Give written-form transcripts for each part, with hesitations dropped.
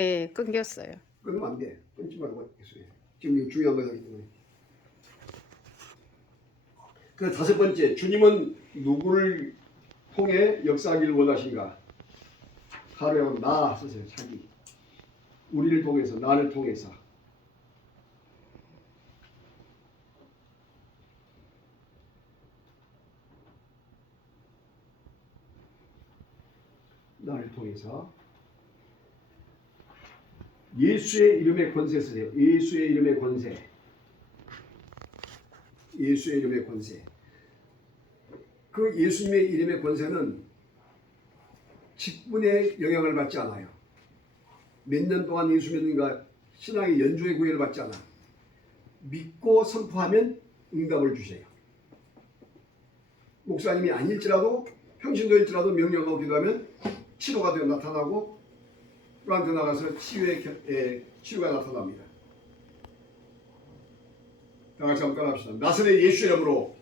네, 끊겼어요. 끊으면 안 돼. 끊지 말고 계속해. 지금 이거 중요한 거기 때문에. 그 다섯 번째, 주님은 누구를 통해 역사하기를 원하신가? 하루에 나 쓰세요. 자기. 우리를 통해서, 나를 통해서. 나를 통해서. 예수의 이름의 권세 쓰세요. 예수의 이름의 권세. 예수의 이름의 권세. 그 예수님의 이름의 권세는 직분의 영향을 받지 않아요. 몇 년 동안 예수 믿는가 신앙의 연조의 구애를 받지 않아. 믿고 선포하면 응답을 주세요. 목사님이 아닐지라도 평신도일지라도 명령하고 기도하면 치료가 되어 나타나고 그한테 나가서 치유가 나타납니다. 다 같이 한번 따라합시다. 나사렛 예수 이름으로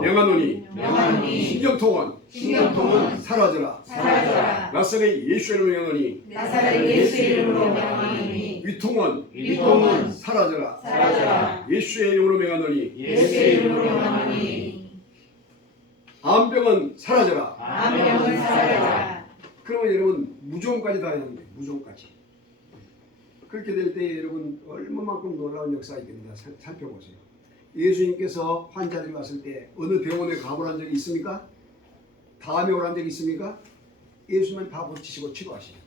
명하노니 신경통은 사라져라. 나사렛 예수 이름으로 명하노니 위통은 사라져라. 예수의 이름으로 명하노니 암병은 사라져라. 그러면 여러분 무좀까지 다 해야 합니다. 무좀까지. 그렇게 될 때 여러분 얼마만큼 놀라운 역사가 됩니다. 살펴보세요. 예수님께서 환자들이 왔을 때 어느 병원에 가보란 적이 있습니까? 다음에 오란 적이 있습니까? 예수님은 다 고치시고 치료하시죠.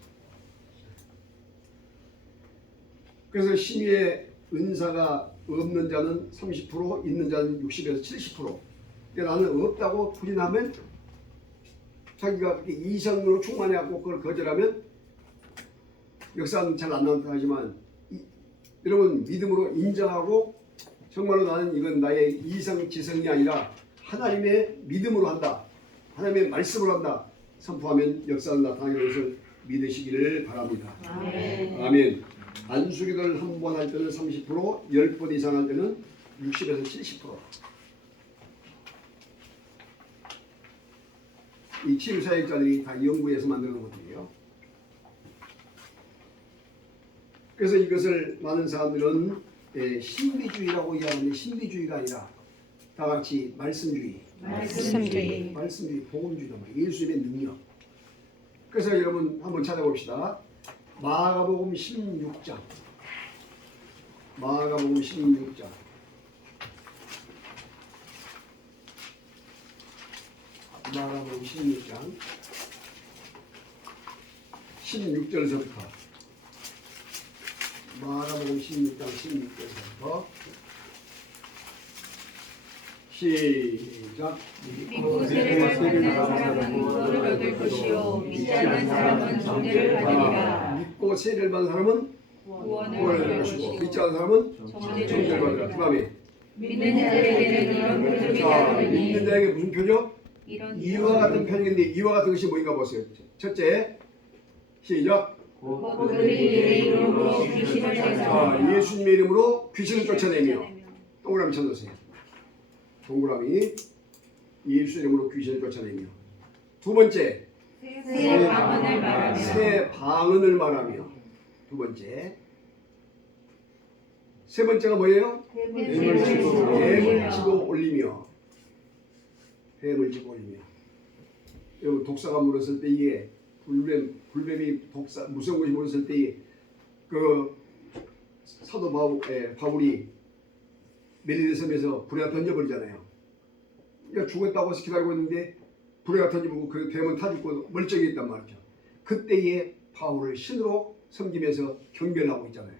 그래서 심의의 은사가 없는 자는 30%, 있는 자는 60에서 70%. 나는 없다고 부인하면 자기가 이성으로 충만해갖고 그걸 거절하면 역사는 잘 안 나타나지만 여러분 믿음으로 인정하고 정말로 나는 이건 나의 이성지성이 아니라 하나님의 믿음으로 한다. 하나님의 말씀으로 한다. 선포하면 역사는 나타나는 것을 믿으시기를 바랍니다. 아멘. 안수기도를 한 번 할 때는 30%, 10번 이상 할 때는 60에서 70%. 이 치유사역자들이 다 연구해서 만드는 것들이에요. 그래서 이것을 많은 사람들은 신비주의라고 이해하는데 신비주의가 아니라 다 같이 말씀주의, 복음주의다. 예수님의 능력. 그래서 여러분 한번 찾아봅시다. 마가복음 16장. 마가복음 16장. 마가복음 16장 16절서부터 마가복음 16장 16절서부터 시작. 믿고 세례를 받는 사람은 구원을 얻을 것이요 믿지 않는 사람은 정죄를 받으리라. 믿고 세례를 받는 사람은 구원을 얻을 것이고 믿지 않는 사람은 정죄를 받으리라. 그 다음에 믿는 자에게는 이런 표적이 나오니 믿는 자에게 무슨 표적? 이와 같은 표적인데 이와 같은 것이 뭐인가 보세요. 첫째 시작. 그들이 내 이름으로 귀신을 쫓아내며 예수님의 이름으로 귀신을 쫓아내며 동그라미 쳐주세요. 동그라미 예수 이름으로 귀신을 쫓아내며 두 번째 새 방언을 말하며 두 번째 세 번째가 뭐예요? 뱀을 치고 올리며 뱀을 치고 올리며 여러분 독사가 물었을 때 이게 불뱀이 독사 무서운 것이 물었을 때 그 사도 바울이 멜리데 섬에서 불에다 던져버리잖아요. 그러니까 죽었다고 해서 기다리고 있는데 불에다 던지고 그 뱀은 타 죽고 멀쩡히 있단 말이죠. 그때에 바울을 신으로 섬기면서 경배하고 있잖아요.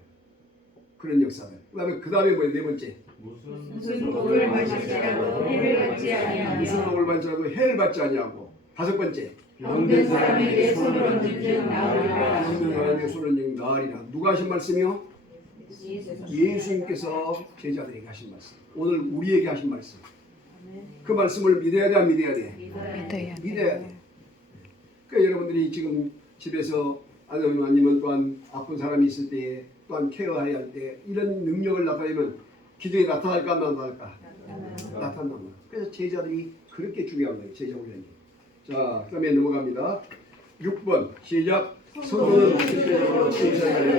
그런 역사들. 그 다음에 뭐예요? 네 번째. 무슨 독을 마실지라도 해를 받지 아니하며 무슨 독을 마실지라도 해를 받지 아니하고 다섯 번째. 병든 사람에게 손을 얹은 즉 나으리라. 병든 사람에게 손을 얹은 나으리라. 누가 하신 말씀이요? 예수님께서 제자들에게 하신 말씀. 오늘 우리에게 하신 말씀. 그 말씀을 믿어야 돼, 안 믿어야 돼? 믿어야 돼. 그러니까 여러분들이 지금 집에서 아니면 또한 아픈 사람이 있을 때 또한 케어해야 할 때 이런 능력을 나타내면 기적이 나타날까 안 나타날까? 나타난다. 그래서 제자들이 그렇게 중요한 거예요. 제자 훈련이. 자, 그 다음에 넘어갑니다. 6번 시작. 성도는 특별적으로 치유사역을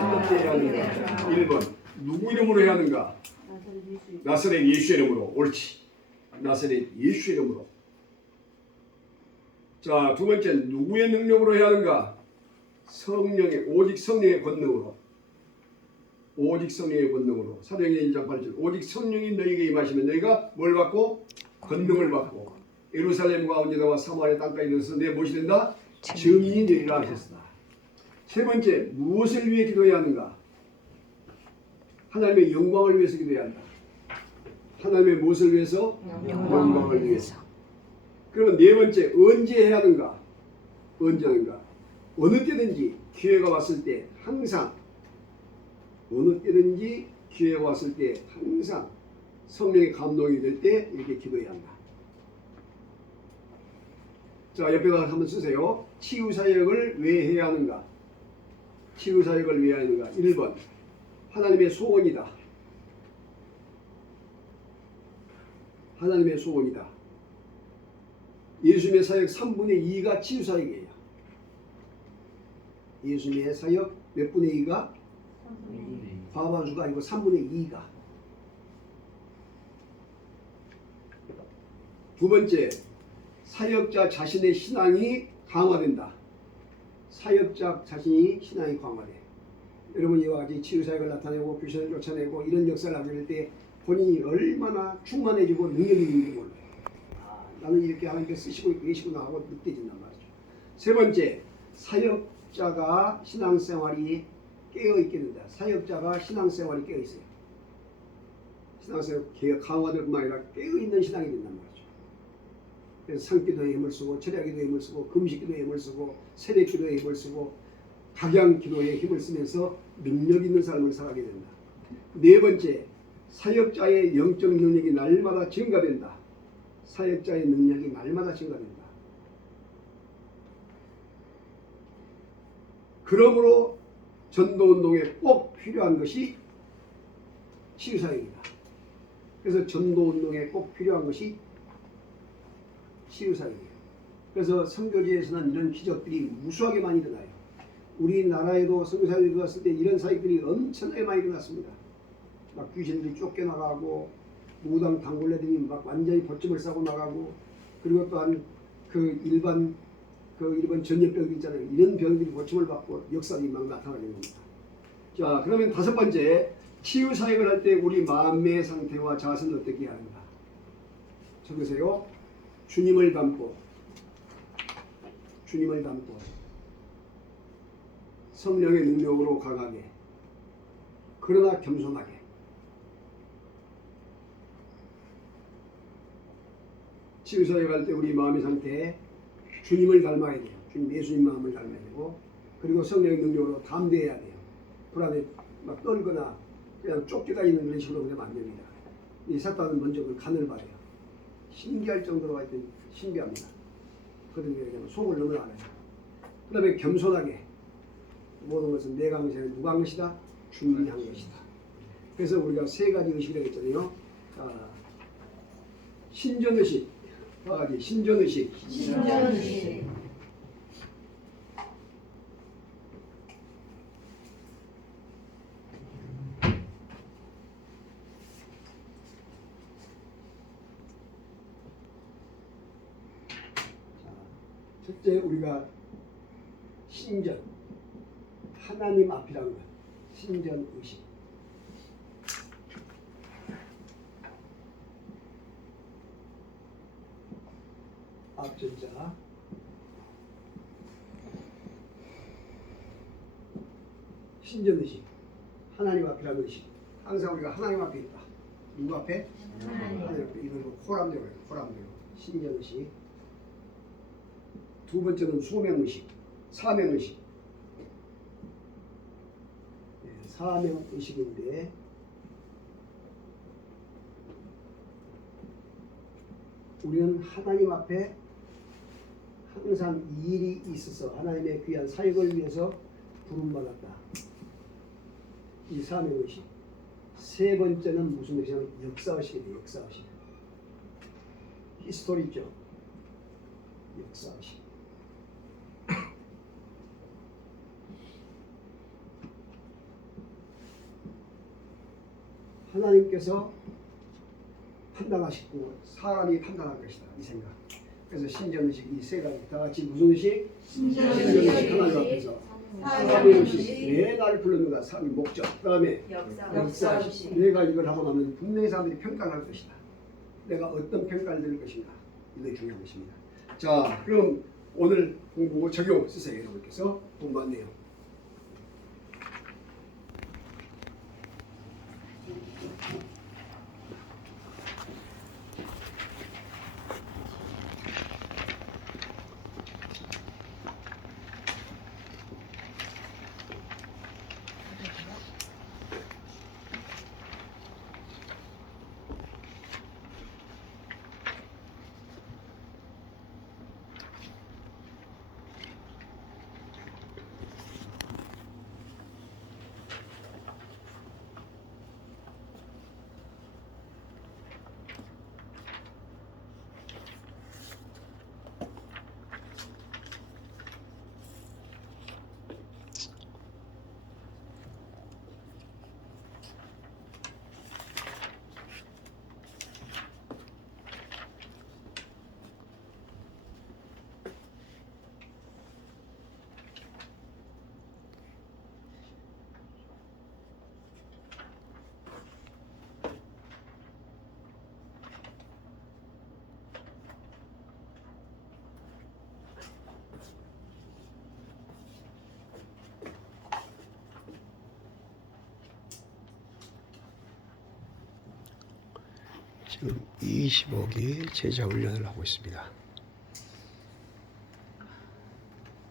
어떻게 해야 하는가? 1번 누구 이름으로 해야 하는가? 나사렛 예수 이름으로. 옳지. 나사렛 예수 이름으로. 자, 두 번째 누구의 능력으로 해야 하는가? 성령의, 오직 성령의 권능으로. 오직 성령의 권능으로. 사도행전 1장 8절. 오직 성령이 너희에게 임하시면 너희가 뭘 받고? 권능을 받고 예루살렘과 온유다와 사마리아 땅까지 이르러서 내 무엇이 된다? 증인이 되리라 하셨다. 세 번째, 무엇을 위해 기도해야 하는가? 하나님의 영광을 위해서 기도해야 한다. 하나님의 무엇을 위해서? 영광을 위해서. 그러면 네 번째, 언제 해야 하는가? 언제 하는가? 어느 때든지 기회가 왔을 때 항상, 어느 때든지 기회가 왔을 때 항상 성령의 감동이 될 때 이렇게 기도해야 한다. 자, 옆에다 한번 쓰세요. 치유사역을 왜 해야 하는가? 치유사역을 왜 해야 하는가? 1번 하나님의 소원이다. 하나님의 소원이다. 예수님의 사역 3분의 2가 치유사역이에요. 예수님의 사역 몇 분의 2가? 과반수가 아니고 3분의 2가. 두 번째, 사역자 자신의 신앙이 강화된다. 사역자 자신이 신앙이 강화돼. 여러분 이와 같이 치유사역을 나타내고 귀신을 쫓아내고 이런 역사를 하게 될 때 본인이 얼마나 충만해지고 능력이 있는지 몰라요. 나는 이렇게 하나님께 쓰시고 계시구나 하고 느껴진단 말이죠. 세 번째, 사역자가 신앙생활이 깨어있게 된다. 사역자가 신앙생활이 깨어있어요. 신앙생활 강화될 뿐만 아니라 깨어있는 신앙이 된단 말이죠. 그래서 상기도에 힘을 쓰고 철야기도에 힘을 쓰고 금식기도에 힘을 쓰고 세례기도에 힘을 쓰고 각양기도에 힘을 쓰면서 능력 있는 삶을 살아가게 된다. 네 번째, 사역자의 영적 능력이 날마다 증가된다. 사역자의 능력이 날마다 증가된다. 그러므로 전도운동에 꼭 필요한 것이 치유사역이다. 그래서 전도운동에 꼭 필요한 것이 치유사역이에요. 그래서 선교지에서는 이런 기적들이 무수하게 많이 일어나요. 우리나라에도 선교사역이 일어났을 때 이런 사역들이 엄청나게 많이 일어났습니다. 막 귀신들이 쫓겨나가고 무당 단골레들이 막 완전히 벗짐을 싸고 나가고, 그리고 또한 그 일반 전염병들 있잖아요. 이런 병들이 고침을 받고 역사들이 막 나타나게 됩니다. 자, 그러면 다섯 번째, 치유 사역을 할 때 우리 마음의 상태와 자세는 어떻게 해야 하는가? 적으세요. 주님을 닮고 성령의 능력으로 강하게, 그러나 겸손하게. 치유사역 할 때 우리 마음의 상태에 주님을 닮아야 돼요. 주님, 예수님 마음을 닮아야 되고, 그리고 성령의 능력으로 담대해야 돼요. 불안에 막 떨거나 그냥 쫓겨다니는 그런 식으로 그러면 안 됩니다. 이 사탄은 먼저 그 간을 봐요. 신기할 정도로 하여튼 신기합니다. 그들에게는 속을 너무 알아요. 그 다음에 겸손하게, 모든 것은 내가 한 것이 아니라 누가 한 것이다? 주님이 한 것이다. 그래서 우리가 세 가지 의식이라고 했잖아요. 신전의식, 신전의식. 첫째, 우리가 신전, 하나님 앞이라는 것, 신전 의식. 앞전자, 신전 의식, 하나님 앞이라는 의식. 항상 우리가 하나님 앞에 있다. 누구 앞에? 하나님 앞에. 이걸 호람대로 해요. 호람대로. 신전 의식. 두 번째는 소명의식, 사명의식. 사명의식인데, 우리는 하나님 앞에 항상 일이 있어서 하나님의 귀한 사역을 위해서 부름받았다. 이 사명의식. 세 번째는 무슨 의식이냐면 역사의식이에요. 역사의식. 히스토리죠. 역사의식. 하나님께서 판단하시고 사람이 판단할 것이다 이 생각. 그래서 신전의식 이 세 가지 다 같이 무슨 의식? 신전의식 하나님 앞에서 사람의 의식 내가 부르는가 사람의 목적 그 다음에 역사 내가 이걸 하고 나면 분명히 사람들이 평가를 할 것이다. 내가 어떤 평가를 들을 것인가 이게 중요한 것입니다. 자 그럼 오늘 공부 적용 쓰세요. 여러분께서 공부한 내용. 지금 25기 제자 훈련을 하고 있습니다.